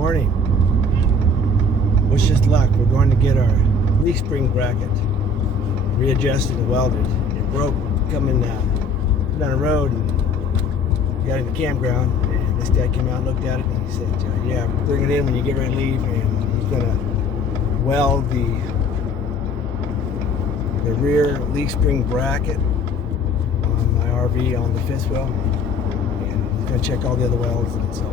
Morning. Wish us luck. We're going to get our leaf spring bracket readjusted and welded. It broke coming down the road and got in the campground. And this guy came out and looked at it and he said, yeah, bring it in when you get ready to leave. And he's going to weld the rear leaf spring bracket on my RV on the fifth wheel. And he's going to check all the other welds. And so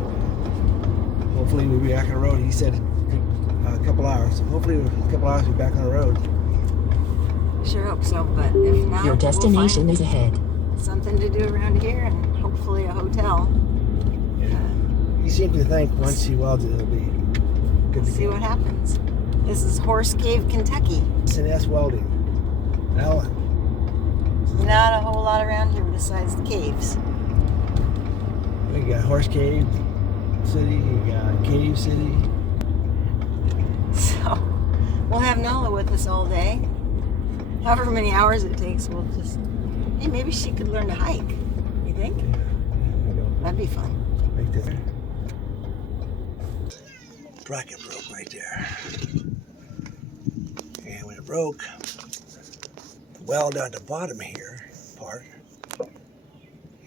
hopefully we'll be back on the road. He said a couple hours. So hopefully in a couple hours we'll be back on the road. Sure hope so, but if not, your destination is ahead. Something to do around here and hopefully a hotel. Yeah. He seemed to think once he welds it, it'll be good to See go. what happens. This is Horse Cave, Kentucky. S&S Welding. Alan. Not a whole lot around here besides the caves. We got Horse Cave City, you got Cave City. So we'll have Nala with us all day. However many hours it takes, we'll just, hey, maybe she could learn to hike. You think? Yeah, That'd be fun. like this. Bracket broke right there. And when it broke, the weld down at the bottom here part,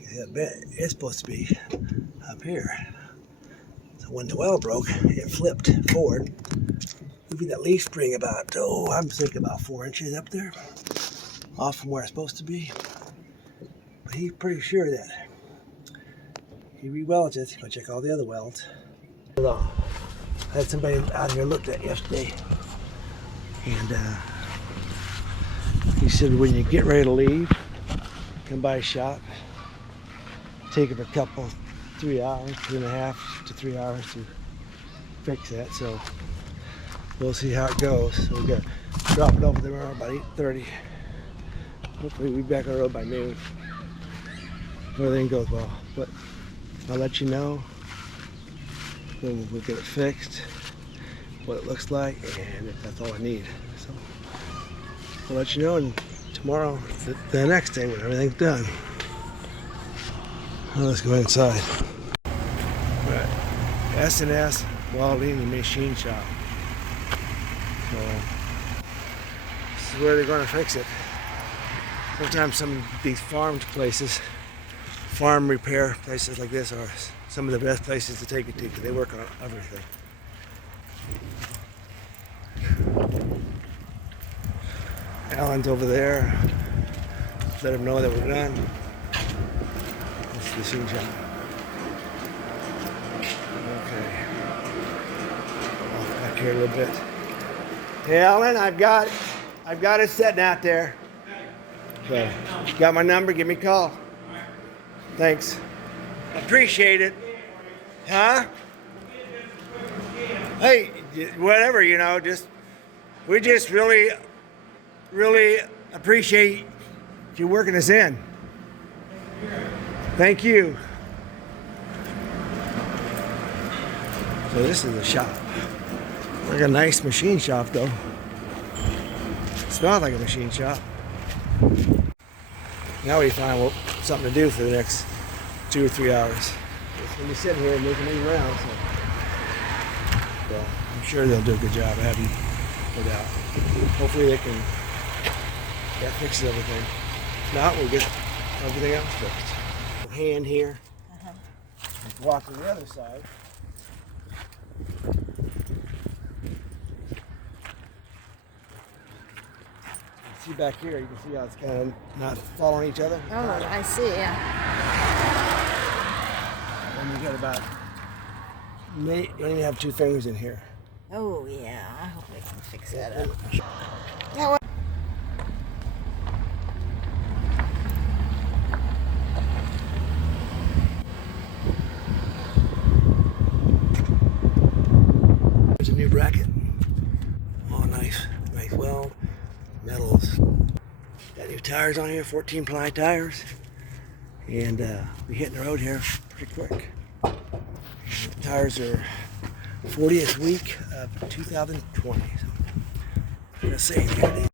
it's supposed to be up here. So when the weld broke, it flipped forward. Moving that leaf spring about, I'm thinking about 4 inches up there, off from where it's supposed to be. But he's pretty sure that he re-welds it. He's gonna check all the other welds. I had somebody out here looked at it yesterday, and he said when you get ready to leave, come by a shop, take it a couple, 3 hours, 2.5 to 3 hours to fix that. So we'll see how it goes. So we got to drop it over there about 8:30. Hopefully we'll be back on the road by noon. If everything goes well. But I'll let you know when we'll get it fixed, what it looks like, and if that's all I need. So I'll let you know, and tomorrow, the next day when everything's done. Well, let's go inside. All right. S&S Welding and Machine Shop. So this is where they're going to fix it. Sometimes some of these farmed places, farm repair places like this are some of the best places to take it to because they work on everything. Alan's over there. Let him know that we're done. This is the machine shop. Okay. Off back here a little bit. Hey Alan, I've got it sitting out there. So, got my number, give me a call. Thanks. Appreciate it. Huh? Hey, whatever, we just really, really appreciate you working us in. Thank you. So this is the shop. Like a nice machine shop though. Smells like a machine shop. Now we find something to do for the next 2 or 3 hours. Just gonna be sitting here making these rounds. So I'm sure they'll do a good job. I have no doubt. Hopefully they can. That fixes everything. If not, we'll get everything else fixed. Hand here. Let's walk to the other side. See back here, you can see how it's kind of not following each other. Oh, I see, yeah. And you got about, you only have 2 fingers in here. Oh, yeah. I hope they can fix that up. There's a new bracket. Oh, nice weld. Metals. Got new tires on here, 14 ply tires. And we're hitting the road here pretty quick. The tires are 40th week of 2020. So I'm gonna say here